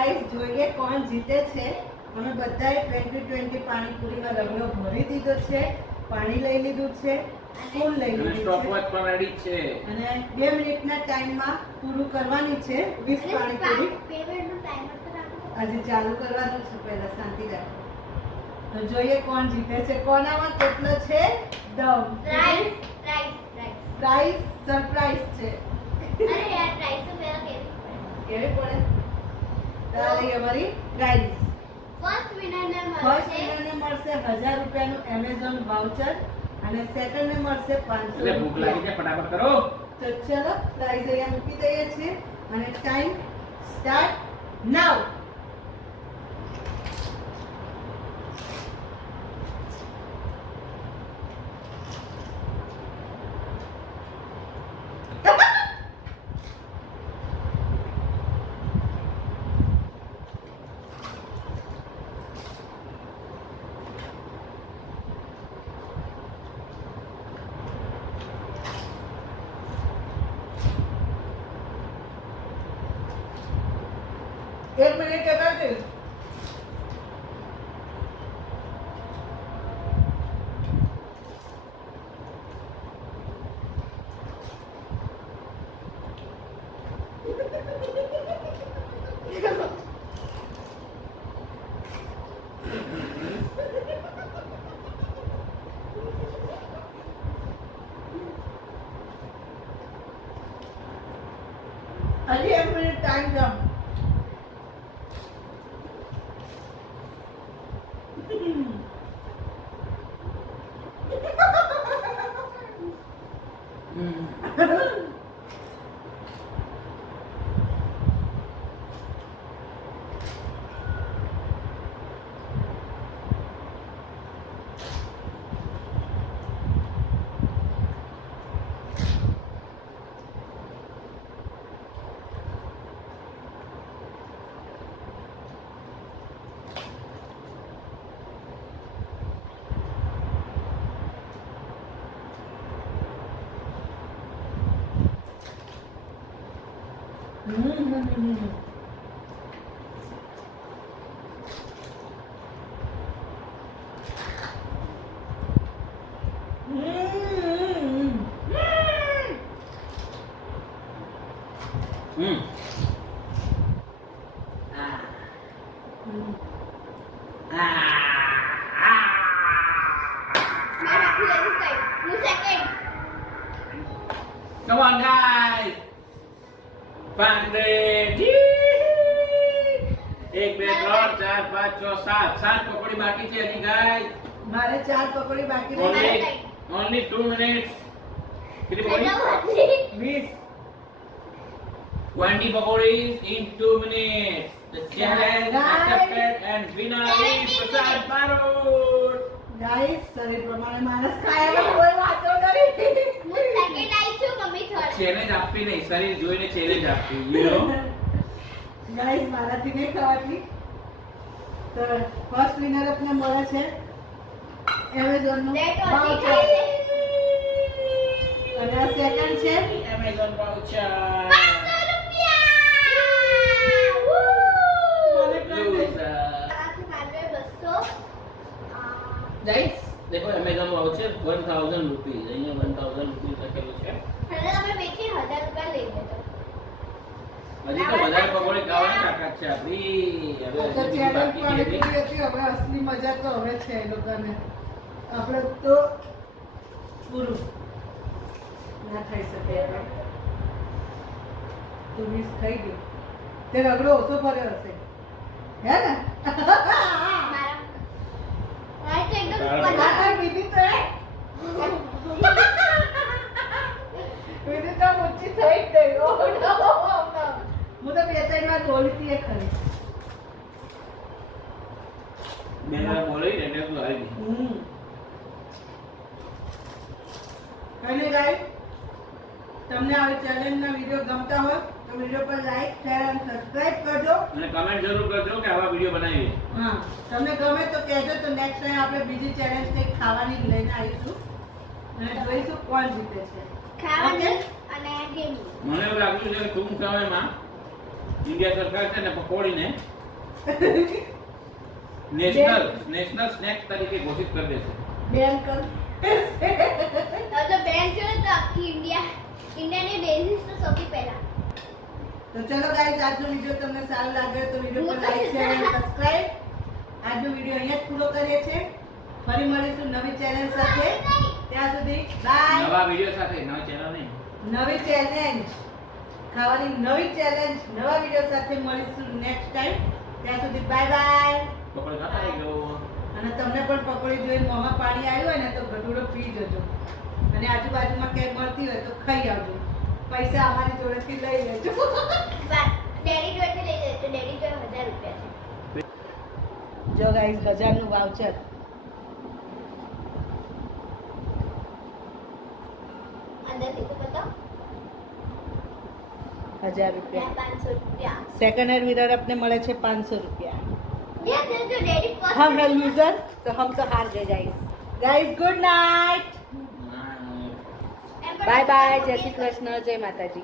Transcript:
Guys જોઈએ કોણ જીતે છે. અમે બધાએ 2020 પાણીપુરીનો રગડો ભરી દીધો છે, પાણી લઈ લીધું છે, સ્પૂન લઈ લીધું છે, સ્ટોપ વોચ પણ રેડી છે અને 2 મિનિટના ટાઈમમાં પૂરું કરવાની છે 20 પાણીપુરી. પેમેન્ટનો ટાઈમર તો રાખો. આજે ચાલુ કરવાનું છે, પહેલા શાંતિ રાખો. તો જોઈએ કોણ જીતે છે, કોનામાં કેટલો છે દમ. પ્રાઇઝ સરપ્રાઈઝ છે. અરે યાર પ્રાઇસ તો પહેલા કેવી પડે? તારી અમારી પ્રાઇઝ ફર્સ્ટ વિનરને ફર્સ્ટ મળશે વિનરને મળશે 1000 રૂપિયાનું એમેઝોન વાઉચર અને સેકન્ડને મળશે 500 એટલે ભૂખ લાગી છે ફટાફટ કરો. તો ચલો પ્રાઇઝ અહીંયા મૂકી દઈએ છીએ અને ટાઈમ સ્ટાર્ટ નાઉ. એક મિનિટ કરજો. હજી 1 મિનિટ ટાઈમ છે. મેં રાખી લીધું કઈ હું સેકન્ડ Come on guys. 500. 1 2 3 4 5 6 7 પકોડી બાકી છે હજી ગાઈસ. મારે 4 પકોડી બાકી રહી. Only 2 minutes. કેટલી પકોડી? 20. 20 પકોડીઝ in 2 minutes. The challenge accepted and winner is Prasad Parod. Guys શરીર પ્રમાણે માણસ ખાય કોઈ વાતો નથી. હું સેકન્ડ આવી છું મમ્મી થર્ડ ચેલેન્જ આપવી નહીં, શરીર જોઈને ચેલેન્જ આપવી, you know. ગાઈસ મારાથી નહીં ખાવાતી. તો ફર્સ્ટ વિનર આપને મળે છે એમેઝોન નું વાઉચર અને આ સેકન્ડ છે Amazon voucher. 500 રૂપિયા વૂ મને પણ Loser. આથી મારે 200 Guys, देखो Amazon voucher 1000 rupees. અહીંયા 1000 rupees લખેલું છે. હવે તમે બેઠી 1000 રૂપિયા લઈ લેજો હજી તો વધારે પકોડી ખાવાની તાકાત છે આપણી. હવે તો હજી બીજી ચેલેન્જ બાકી છે પાણીપુરી બી. હતી, હવે અસલી મજા તો હવે છે એ લોકોને. આપણે તો પૂરું ના ખાઈ શકે આપણે. તું મિસ થઈ ગયું. તે રગડો ઓછો ભર્યો હશે હે ને? મારા તો એકદમ તારા- આ બીજી તો એ બીજી તો ઊંચી થઈ જ ગઈ. Oh no, oh no. હું તો 2-3 વાર બોલી હતી એ ખરી. બે વાર બોલી ને એટલે તું આવી ગઈ. અને ગાઈસ તમને આવી ચેલેન્જના વિડિયો ગમતા હોય તો વિડિયો પર લાઈક શેર અને સબસ્ક્રાઇબ કરજો. અને કમેન્ટ જરૂર કરજો કે આવા વિડિયો બનાવીએ. હા તમને ગમે તો કહેજો, તો નેક્સ્ટ ટાઈમ આપણે બીજી ચેલેન્જ કંઈક ખાવાની લઈને આવીશું અને જોઈશું કોણ જીતે છે. ખાવાની અને ગેમ મને એવું લાગ્યું છે કે ટૂંક સમયમાં ઇન્ડિયા સરકાર છે ને પકોડીને નેશનલ સ્નેક તરીકે ઘોષિત કરી દેશે. બેન કર હવે તો બેન છે ને તો આખી ઇન્ડિયાની ડેઝીસ તો સૌથી પહેલા. તો ચલો ગાઈસ, આજનો વિડિયો તમને સારો લાગ્યો તો વિડિયો પર લાઈક શેર અને સબસ્ક્રાઇબ. આજનો વિડિયો અહીંયા જ પૂરો કરીએ છીએ. ફરી મળીશું નવી ચેનલ સાથે. ત્યાં સુધી બાય. નવા વિડિયો સાથે, નવી ચેનલ નહીં. નવી ચેલેન્જ, ખાવાની નવી ચેલેન્જ, નવા વિડિયો સાથે મળીશું નેક્સ્ટ ટાઈમ. ત્યાં સુધી બાય બાય. પકોડી ખાતા રહેજો. અને તમને પણ પકોડી જોઈને મોંમાં પાણી આવ્યું હોય ને તો ગટુડો પી જજો. અને આજુબાજુમાં ક્યાંય મળતી હોય તો ખાઈ આવજો. પૈસા અમારી જોડેથી લઈ લેજો. ડેડી જોડે લઈ જજો. ડેડી જોડે 1000 રૂપિયા છે. જો ગાઈસ, 1000 નું વાઉચર. અંદરથી તો બતાવો. 1000 રૂપિયા. 500 રૂપિયા. सेकंड हैंड मिरर अपने મળે છે 500 रुपया. ये जो डैडी फर्स्ट हम है लूजर तो हम तो हार गए guys. Guys good night. Bye bye. जय श्री कृष्ण. जय माताजी.